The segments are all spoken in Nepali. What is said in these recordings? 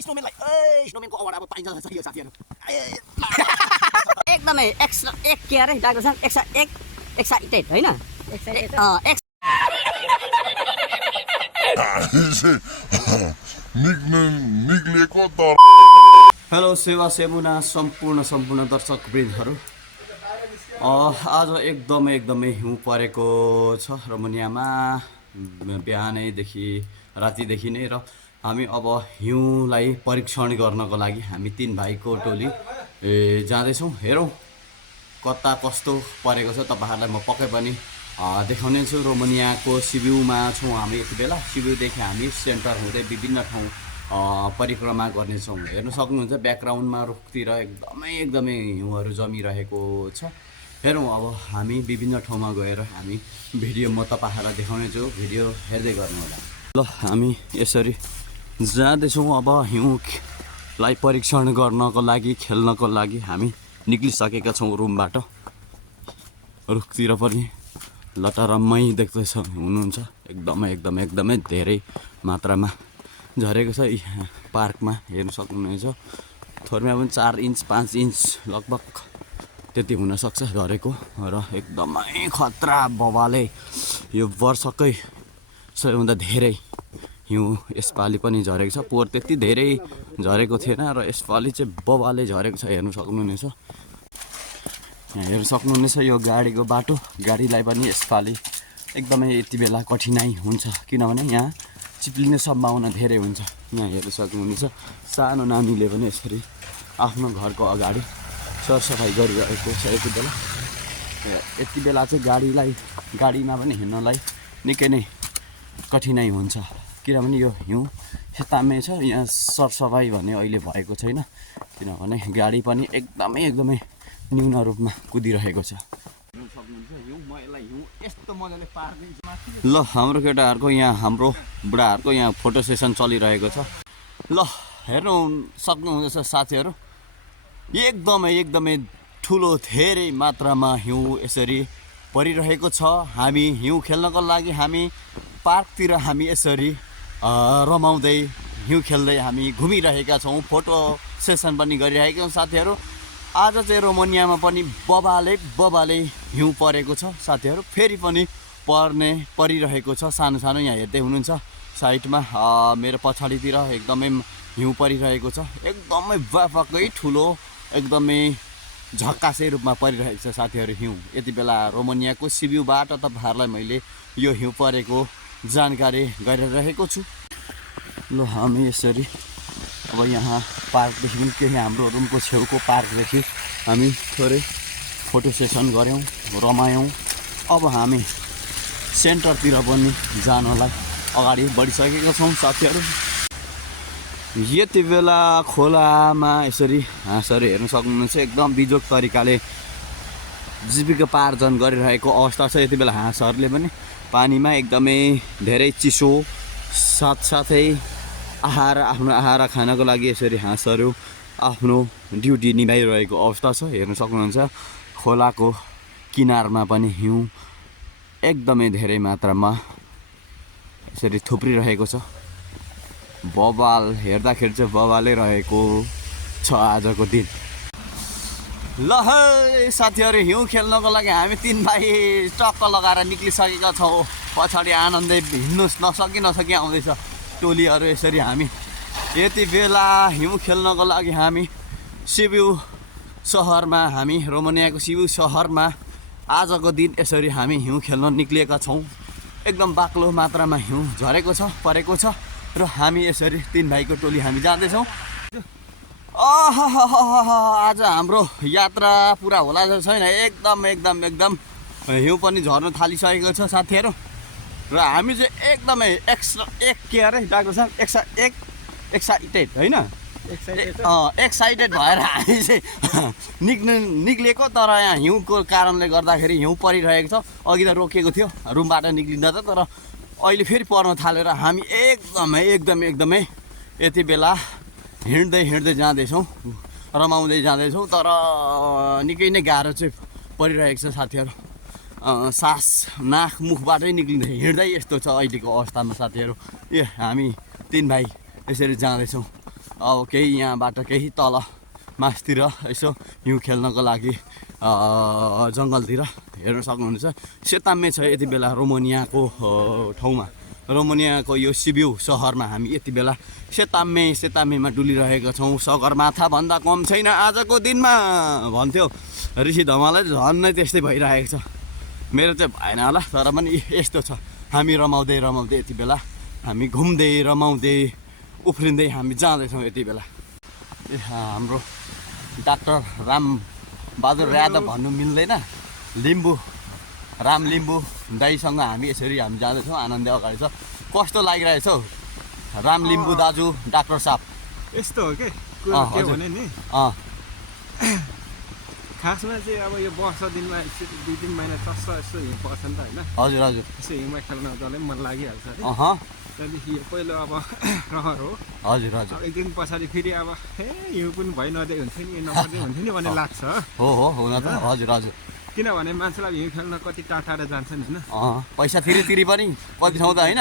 स्नोम्यानलाई स्नोम्यानको अवार्ड अब पाइन्छ जस्तो यो साथीहरु एकदमै एक्स्ट्रा एक के अरे डाक्टर साहब एक्साइटेड हैन निक्लेको त हेलो सेवा सेमुना सम्पूर्ण दर्शक वृन्दहरू आज एकदमै हिउँ परेको छ रमुनियामा बिहानैदेखि रातिदेखि नै र हामी अब हिउँलाई परीक्षण गर्नको लागि हामी तीन भाइको टोली जाँदैछौँ। हेरौँ कता कस्तो परेको छ तपाईहरुलाई म पक्कै पनि देखाउने छु। रोमानियाको सिबिउमा छौँ हामी यति बेला। सिबिउदेखि हामी सेन्टर हुँदै विभिन्न ठाउँ परिक्रमा गर्नेछौँ। हेर्न सक्नुहुन्छ ब्याकग्राउन्डमा रुखतिर एकदमै हिउँहरू जमिरहेको छ। हेरौँ अब हामी विभिन्न ठाउँमा गएर हामी भिडियो म तपाईहरुलाई देखाउने छु। भिडियो हेर्दै गर्नु होला। ल हामी यसरी जाँदैछौँ अब हिउँलाई परीक्षण गर्नको लागि खेल्नको लागि हामी निक्लिसकेका छौँ रुमबाट। रुखतिर पनि लटारम्मै देख्दैछ हुनुहुन्छ एकदमै धेरै मात्रामा झरेको छ। यहाँ पार्कमा हेर्न सक्नुहुनेछ थोरमा पनि 4 इन्च 5 इन्च लगभग त्यति हुन सक्छ झरेको र एकदमै खतरा बवाले यो वर्षकै सबैभन्दा धेरै हिउँ यसपालि पनि झरेको छ। पोहोर त्यति धेरै झरेको थिएन र यसपालि चाहिँ बवाले झरेको छ। हेर्न सक्नुहुनेछ यो गाडीको बाटो। गाडीलाई पनि यसपालि एकदमै यति बेला कठिनाइ हुन्छ किनभने यहाँ चिप्लिने सम्भावना धेरै हुन्छ। यहाँ हेर्न सक्नुहुनेछ सानो नानीले पनि यसरी आफ्नो घरको अगाडि सरसफाइ गरिरहेको छ। यति बेला चाहिँ गाडीमा पनि हिँड्नलाई निकै नै कठिनाइ हुन्छ किनभने यो हिउँ खेतामै छ। यहाँ सरसफाइ भन्ने अहिले भएको छैन किनभने गाडी पनि एकदमै न्यून रूपमा कुदिरहेको छ। ल हाम्रो केटाहरूको यहाँ हाम्रो बुढाहरूको यहाँ फोटो सेसन चलिरहेको छ। ल हेर्नु सक्नुहुँदैछ साथीहरू एकदमै ठुलो धेरै मात्रामा हिउँ यसरी परिरहेको छ। हामी हिउँ खेल्नको लागि हामी पार्कतिर हामी यसरी रमाउँदै हिउँ खेल्दै हामी घुमिरहेका छौँ। फोटो सेसन पनि गरिरहेका छौँ साथीहरू। आज चाहिँ रोमानियामा पनि बबाले हिउँ परेको छ साथीहरू। फेरि पनि परिरहेको छ। सानो यहाँ हेर्दै हुनुहुन्छ साइडमा मेरो पछाडितिर एकदमै हिउँ परिरहेको छ। एकदमै व्यापकै ठुलो एकदमै झक्कासे रूपमा परिरहेको छ साथीहरू हिउँ। यति बेला रोमानियाको सिबिउबाट तपाईहरुलाई मैले यो हिउँ परेको जानकारी गरिरहेको छु। ल हामी यसरी अब यहाँ पार्कदेखि पनि केही हाम्रो रुमको छेउको पार्कदेखि हामी थोरै फोटो सेसन गऱ्यौँ रमायौँ। अब हामी सेन्टरतिर पनि जानलाई अगाडि बढिसकेका छौँ साथीहरू। यति बेला खोलामा यसरी हाँसहरू हेर्न सक्नुहुन्छ एकदम बिजोग तरिकाले जीविकोपार्जन गरिरहेको अवस्था छ। यति बेला हाँसहरूले पनि पानीमा एकदमै धेरै चिसो साथसाथै आफ्नो आहार खानको लागि यसरी हाँसहरू आफ्नो ड्युटी निभाइरहेको अवस्था छ। हेर्न सक्नुहुन्छ खोलाको किनारमा पनि हिउँ एकदमै धेरै मात्रामा यसरी थुप्रिरहेको छ। बवाल हेर्दाखेरि चाहिँ बवालै रहेको छ आजको दिन। ल है साथीहरू हिउँ खेल्नको लागि हामी तीन भाइ टक्क लगाएर निक्लिसकेका छौँ। पछाडि आनन्दै हिँड्नु नसकी आउँदैछ टोलीहरू। यसरी हामी यति बेला हिउँ खेल्नको लागि हामी सिबिउ सहरमा हामी रोमानियाको सिबिउ सहरमा आजको दिन यसरी हामी हिउँ खेल्न निक्लिएका छौँ। एकदम बाक्लो मात्रामा हिउँ झरेको छ परेको छ र हामी यसरी तीन भाइको टोली हामी जाँदैछौँ। आज हाम्रो यात्रा पुरा होला जस्तो छैन। एकदम हिउँ पनि झर्न थालिसकेको छ साथीहरू र हामी चाहिँ एकदमै डाक्टर साहब एक्साइटेड होइन एक्साइटेड भएर हामी चाहिँ निक्लिएको। तर यहाँ हिउँको कारणले गर्दाखेरि हिउँ परिरहेको छ। अघि त रोकिएको थियो रुमबाट निक्लिँदा त, तर अहिले फेरि पर्न थालेर हामी एकदमै यति बेला हिँड्दै जाँदैछौँ रमाउँदै जाँदैछौँ। तर निकै नै गाह्रो चाहिँ परिरहेको छ साथीहरू। सास नाक मुखबाटै निक्लिँदै हिँड्दै यस्तो छ अहिलेको अवस्थामा साथीहरू। हामी तीन भाइ यसरी जाँदैछौँ अब केही यहाँबाट केही तल मासतिर यसो हिउँ खेल्नको लागि जङ्गलतिर हेर्न सक्नुहुनेछ। सेतामे छ यति बेला रोमानियाको ठाउँमा, रोमानियाको यो सिबिउ सहरमा हामी यति बेला सेतामेमा डुलिरहेका छौँ। सगरमाथाभन्दा कम छैन आजको दिनमा भन्थ्यो ऋषि धमालले, झन् त्यस्तै भइरहेको छ। मेरो चाहिँ भएन होला, तर पनि यस्तो छ। हामी रमाउँदै यति बेला हामी घुम्दै रमाउँदै उफ्रिँदै हामी जाँदैछौँ यति बेला। हाम्रो डाक्टर रामबहादुर यादव भन्नु मिल्दैन, राम लिम्बू दाईसँग हामी यसरी हामी जाँदैछौँ। आनन्दै अगाडि छ। कस्तो लागिरहेछ हौ राम लिम्बू दाजु डाक्टर साहब? यस्तो हो कि कुरा के भने नि, खासमा चाहिँ अब यो वर्ष दिनमा 2-3 महिना चस्स यसो हिउँ पर्छ नि त होइन। हजुर हजुर, यसो हिउँमा खेल्न जसलाई मन लागिहाल्छ अरे। त्यहाँदेखि यो पहिलो अब रहर हो। हजुर हजुर, अब 1 दिन पछाडि फेरि अब हिउँ पनि भइ नदिए हुन्थ्यो नि, नपर्दै हुन्थ्यो नि भन्ने लाग्छ। हो हुन त। हजुर हजुर, किनभने मान्छेलाई हिउँ खेल्न कति टाढा जान्छन् होइन। पैसा तिरी पनि कति ठाउँ त होइन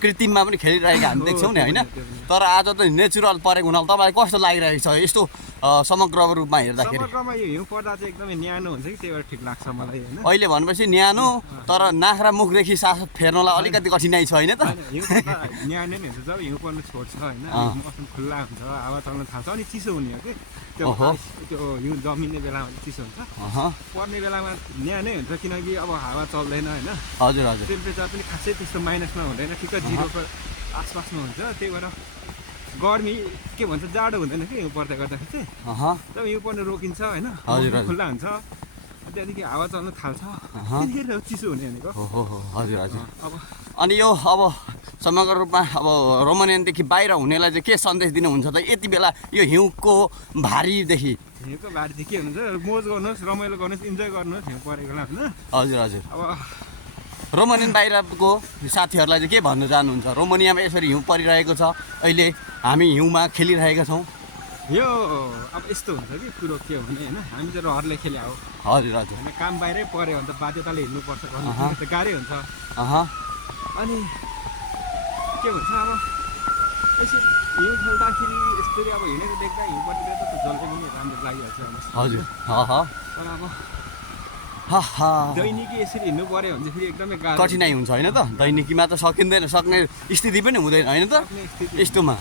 कृत्रिममा पनि खेलिरहेका हामी देख्छौँ नि होइन। तर आज त नेचुरल परेको हुनाले तपाईँलाई कस्तो लागिरहेको छ यस्तो समग्र रूपमा हेर्दाखेरि? समग्रमा यो हिउँ पर्दा चाहिँ एकदमै न्यानो हुन्छ कि, त्यही भएर ठिक लाग्छ मलाई होइन। अहिले भनेपछि न्यानो, तर नाख्रा मुखदेखि सास फेर्नलाई अलिकति कठिनाइ छ होइन त? हिउँ पर्दा न्यानो नि हुन्छ जब हिउँ पर्नु छोड्छ होइन, मौसम खुल्ला हुन्छ, हावा चल्न थाल्छ, अनि चिसो हुने हो कि त्यो हिउँ जमिने बेलामा चिसो हुन्छ, पर्ने बेलामा न्यानै हुन्छ किनकि अब हावा चल्दैन होइन। हजुर हजुर, टेम्परेचर पनि खासै त्यस्तो माइनसमा हुँदैन, ठिक्क 0को आसपासमा हुन्छ। त्यही भएर गर्मी के भन्छ जाडो हुँदैन कि हिउँ पर्दा गर्दाखेरि चाहिँ। जब हिउँ पर्नु रोकिन्छ होइन, खुल्ला हुन्छ, त्यहाँदेखि हावा चल्न थाल्छ, त्यतिखेर चिसो हुने भनेको। हजुर हजुर। अनि यो अब समग्र रूपमा अब रोमानियादेखि बाहिर हुनेलाई चाहिँ के सन्देश दिनुहुन्छ त यति बेला यो हिउँको भारीदेखि? हिउँको भारी के हुन्छ, मोज गर्नुहोस्, रमाइलो गर्नुहोस्, इन्जोय गर्नुहोस् हिउँ परेको बेला होइन। हजुर हजुर। अब रोमानियन बाहिरको साथीहरूलाई चाहिँ के भन्न चाहनुहुन्छ? रोमानियामा यसरी हिउँ परिरहेको छ, अहिले हामी हिउँमा खेलिरहेका छौँ। यो अब यस्तो हुन्छ कि कुरो के भने होइन, हामी चाहिँ रहरले खेले हो। हजुर हजुर, होइन काम बाहिरै पऱ्यो भने त बाध्यताले हिँड्नुपर्छ, गर्नु त गाह्रै हुन्छ। अनि के भन्छ अब यसरी हिउँ खेल्दाखेरि यस्तरी अब हिँडेको देख्दा हिउँ पर्ने त जसले पनि राम्रो लागिहाल्छ। हजुर। तर अब दैनिकी यसरी हिँड्नु पऱ्यो भने चाहिँ फेरि एकदमै गाह्रो कठिनाइ हुन्छ होइन त? दैनिकीमा त सक्ने स्थिति पनि हुँदैन होइन त यस्तोमा।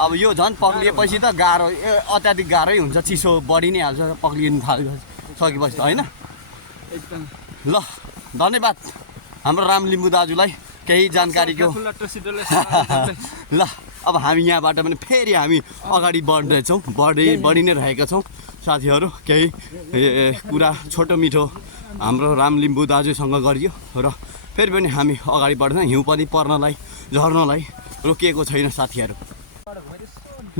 अब यो झन् पक्रिएपछि त गाह्रो, अत्याधिक गाह्रै हुन्छ, चिसो बढी नै हाल्छ पक्रिनु सकेपछि त होइन। एकदम ल धन्यवाद हाम्रो राम लिम्बू दाजुलाई केही जानकारीको। ल अब हामी यहाँबाट पनि फेरि हामी अगाडि बढ्दैछौँ, बढी नै रहेका छौँ साथीहरू। केही कुरा छोटो मिठो हाम्रो राम लिम्बू दाजुसँग गरियो र फेरि पनि हामी अगाडि बढ्छौँ। हिउँ पनि पर्नलाई झर्नलाई रोकिएको छैन साथीहरू।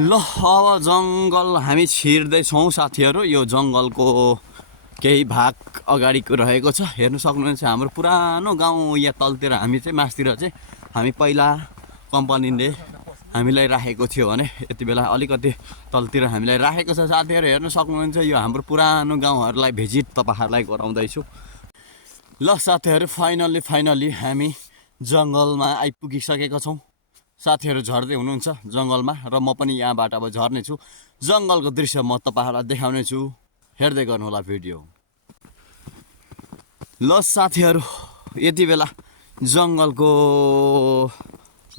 ल अब जङ्गल हामी छिर्दैछौँ साथीहरू। यो जङ्गलको केही भाग अगाडिको रहेको छ, हेर्नु सक्नुहुन्छ। हाम्रो पुरानो गाउँ यहाँ तलतिर हामी चाहिँ मासतिर चाहिँ हामी पहिला कम्पनीले हामीलाई राखेको थियो भने यति बेला अलिकति तलतिर हामीलाई राखेको छ साथीहरू। हेर्नु सक्नुहुन्छ यो हाम्रो पुरानो गाउँहरूलाई भिजिट तपाईँहरूलाई गराउँदैछु। ल साथीहरू फाइनल्ली हामी जङ्गलमा आइपुगिसकेका छौँ। साथीहरू झर्दै हुनुहुन्छ जङ्गलमा र म पनि यहाँबाट अब झर्नेछु। जङ्गलको दृश्य म तपाईँहरूलाई देखाउने छु, हेर्दै गर्नुहोला भिडियो। ल साथीहरू यति बेला जङ्गलको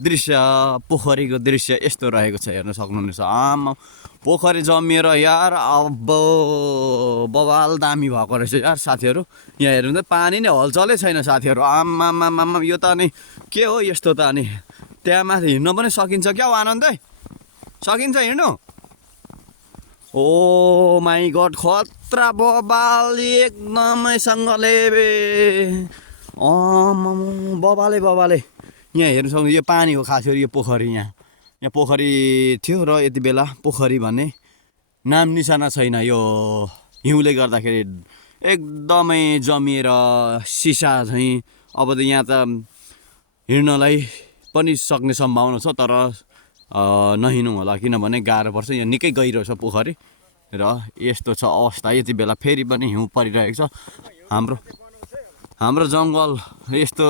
दृश्य, पोखरीको दृश्य यस्तो रहेको छ, हेर्न सक्नुहुनेछ। आमा पोखरी जमिएर यार अब बवाल दामी भएको रहेछ यार साथीहरू। यहाँ हेर्नु त पानी नै हलचलै छैन साथीहरू। आमामामा यो त अनि के हो यस्तो त? अनि त्यहाँ माथि हिँड्न पनि सकिन्छ क्या हौ आनन्दै? सकिन्छ हिँड्नु? ओ माई गड, खतरा बवाल एकदमैसँगले बवाले। यहाँ हेर्नु सक्नु यो पानी हो खास गरी, यो पोखरी। यहाँ पोखरी थियो र यति बेला पोखरी भन्ने नाम निशाना छैन। यो हिउँले गर्दाखेरि एकदमै जमिएर सिसा चाहिँ। अब त यहाँ त हिँड्नलाई पनि सक्ने सम्भावना छ, तर नहिँडौँ होला किनभने गाह्रो पर्छ। यहाँ निकै गहिरो छ पोखरी र यस्तो छ अवस्था। यति बेला फेरि पनि हिउँ परिरहेको छ। हाम्रो जङ्गल यस्तो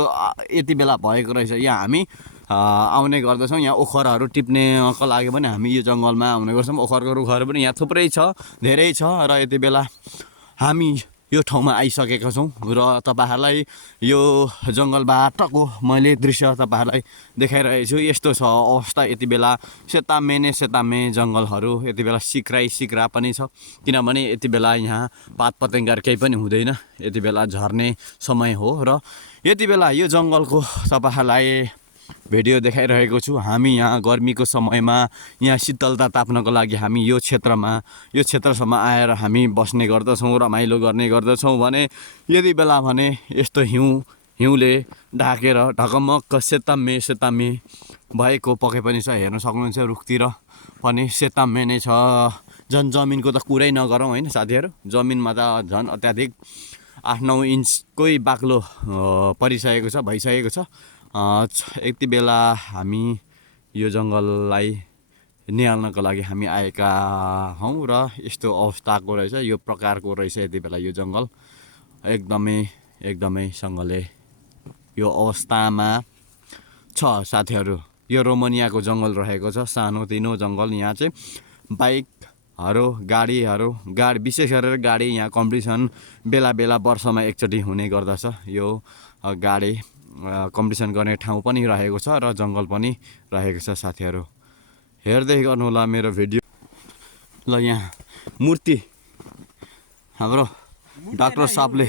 यति बेला भएको रहेछ। यहाँ हामी आउने गर्दछौँ। यहाँ ओखरहरू टिप्नेको लागि पनि हामी यो जङ्गलमा आउने गर्छौँ। ओखरको रुखहरू पनि यहाँ थुप्रै छ, धेरै छ र यति बेला हामी यो ठाउँमा आइसकेका छौँ र तपाईँहरूलाई यो जङ्गलबाटको मैले दृश्य तपाईँहरूलाई देखाइरहेको छु। यस्तो छ अवस्था यति बेला, सेतामे नै सेतामे जङ्गलहरू, यति बेला सिक्रा पनि छ, किनभने यति बेला यहाँ पात पतङ्गाहरू केही पनि हुँदैन, यति बेला झर्ने समय हो। र यति बेला यो जङ्गलको तपाईँहरूलाई भिडियो देखाइरहेको छु। हामी यहाँ गर्मीको समयमा यहाँ शीतलता ताप्नको लागि हामी यो क्षेत्रसम्म आएर हामी बस्ने गर्दछौँ, रमाइलो गर्ने गर्दछौँ। भने यति बेला भने यस्तो हिउँले ढाकेर ढकमक्क सेतामे भएको पक्कै पनि छ, हेर्न सक्नुहुन्छ। रुखतिर पनि सेतामे नै छ। जमिनको त कुरै नगरौँ होइन साथीहरू, जमिनमा त झन् अत्याधिक 8-9 इन्चकै बाक्लो भइसकेको छ। यति बेला हामी यो जङ्गललाई निहाल्नको लागि हामी आएका हौँ र यस्तो अवस्थाको रहेछ, यो प्रकारको रहेछ यति बेला यो जङ्गल। एकदमैसँगले यो अवस्थामा छ साथीहरू। यो रोमानियाको जङ्गल रहेको छ, सानोतिनो जङ्गल। यहाँ चाहिँ बाइकहरू गाडी विशेष गरेर गाडी यहाँ कम्पिटिसन बेला वर्षमा एकचोटि हुने गर्दछ। यो गाडी कम्पिटिसन गर्ने ठाउँ पनि रहेको छ र जङ्गल पनि रहेको छ साथीहरू। हेर्दै गर्नुहोला मेरो भिडियो। ल यहाँ मूर्ति, हाम्रो डाक्टर साहबले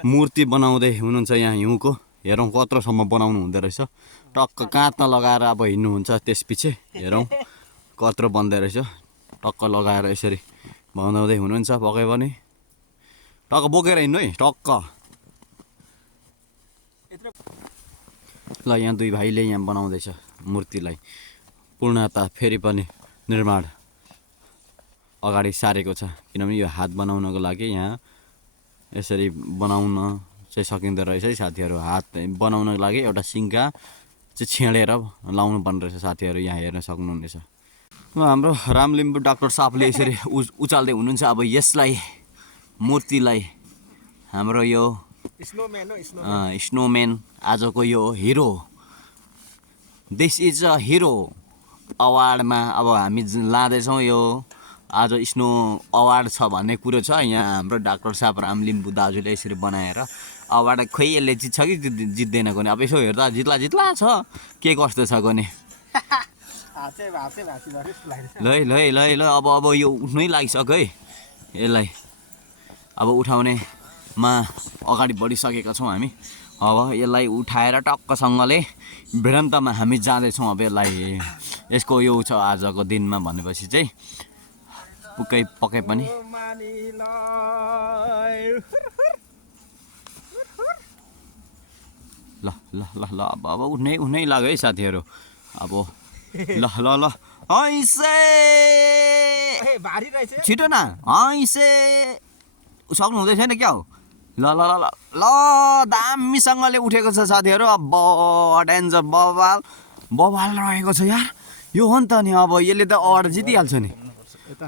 मूर्ति बनाउँदै हुनुहुन्छ यहाँ हिउँको। हेरौँ कत्रोसम्म बनाउनु हुँदो रहेछ। टक्क काँधमा लगाएर अब हिँड्नुहुन्छ, त्यसपछि हेरौँ कत्रो बन्दै रहेछ। टक्क लगाएर यसरी बनाउँदै हुनुहुन्छ पक्कै पनि। टक्क बोकेर हिँड्नु है टक्क। ल यहाँ दुई भाइले यहाँ बनाउँदैछ मूर्तिलाई। पूर्णता फेरि पनि निर्माण अगाडि सारेको छ, किनभने यो हात बनाउनको लागि यहाँ यसरी बनाउन चाहिँ सकिँदो रहेछ है साथीहरू। हात बनाउनको लागि एउटा सिङ्का चाहिँ छेडेर लाउनु पर्ने रहेछ साथीहरू, यहाँ हेर्न सक्नुहुनेछ। हाम्रो रामलिम्बू डाक्टर साहबले यसरी उचाल्दै हुनुहुन्छ अब यसलाई, मूर्तिलाई। हाम्रो यो स्नोम्यान आजको यो hero, this is a hero अवार्डमा अब हामी लाँदैछौँ। यो आज स्नो अवार्ड छ भन्ने कुरो छ। यहाँ हाम्रो डाक्टर साहब रामलिम्बू दाजुले यसरी बनाएर अवार्ड खोइ यसले जित्छ कि जित्दैन कोनी। अब यसो हेर्दा जित्ला छ, के कस्तो छ कोनी। ल अब यो उठ्नै लागिसक्यो है। यसलाई अब उठाउनेमा अगाडि बढिसकेका छौँ हामी। अब यसलाई उठाएर टक्कसँगले भिडन्तमा हामी जाँदैछौँ। अब यसलाई यसको यो छ आजको दिनमा भनेपछि चाहिँ पक्कै पनि ल अब उठ्नै लाग्यो है साथीहरू। अब ल हैसे छिटो न, हैसे सक्नु हुँदै छैन क्या हो। ल दामीसँगले उठेको छ साथीहरू। अब डेन्जर बवाल रहेको छ यार। यो हो नि त नि, अब यसले त अवार्ड जितिहाल्छ नि।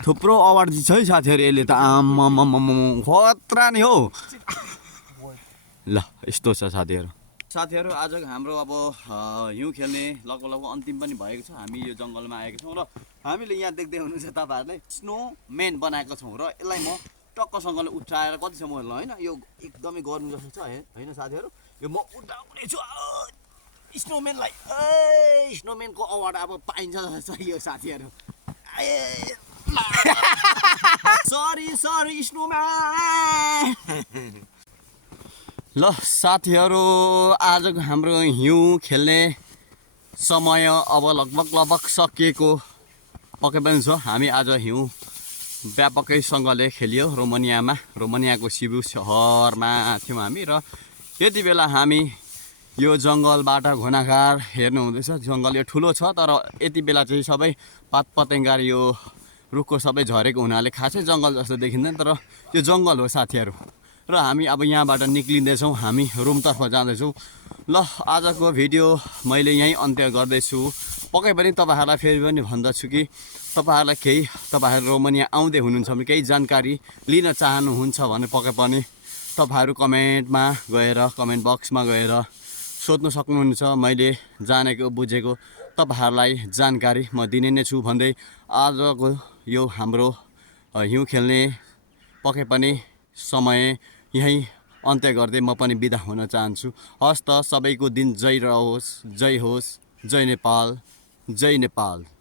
थुप्रो अवार्ड जित्छ है साथीहरू यसले त। खतरा नि हो। ल यस्तो छ साथीहरू। आज हाम्रो अब हिउँ खेल्ने लगभग अन्तिम पनि भएको छ। हामी यो जङ्गलमा आएका छौँ र हामीले यहाँ देख्दै हुनुहुन्छ तपाईँहरूले स्नोम्यान बनाएको छौँ। र यसलाई म टक्कसँगले उठाएर कतिसम्म होइन, यो एकदमै गर्मी जस्तो छ होइन साथीहरू। यो म उठाउने छु स्नोम्यानलाई। स्नोम्यानको अवार्ड अब पाइन्छ जस्तो यो साथीहरू। सरी स्नोम्यान। ल साथीहरू आज हाम्रो हिउँ खेल्ने समय अब लगभग सकिएको पक्कै पनि छ। हामी आज हिउँ व्यापकैसँगले खेलियो रोमानियाको सिबु सहरमा थियौँ हामी। र यति बेला हामी यो जङ्गलबाट घुनाघार हेर्नु हुँदैछ। जङ्गल यो ठुलो छ, तर यति बेला चाहिँ सबै पात पतङ्गार यो रुखको सबै झरेको हुनाले खासै जङ्गल जस्तो देखिँदैन, तर यो जङ्गल हो साथीहरू। र हामी अब यहाँबाट निक्लिँदैछौँ, हामी रुमतर्फ जाँदैछौँ। ल आजको भिडियो मैले यहीँ अन्त्य गर्दैछु। पक्कै पनि तपाईँहरूलाई फेरि पनि भन्दछु कि तपाईँहरू रोमानिया आउँदै हुनुहुन्छ भने केही जानकारी लिन चाहनुहुन्छ भने पक्कै पनि तपाईँहरू कमेन्ट बक्समा गएर सोध्न सक्नुहुन्छ। मैले जानेको बुझेको तपाईँहरूलाई जानकारी म दिने नै छु भन्दै आजको यो हाम्रो हिउँ खेल्ने पक्कै पनि समय यहीँ अन्त्य गर्दै म पनि बिदा हुन चाहन्छु। हस् त, सबैको दिन जय रहोस्, जय होस्, जय नेपाल, जय नेपाल।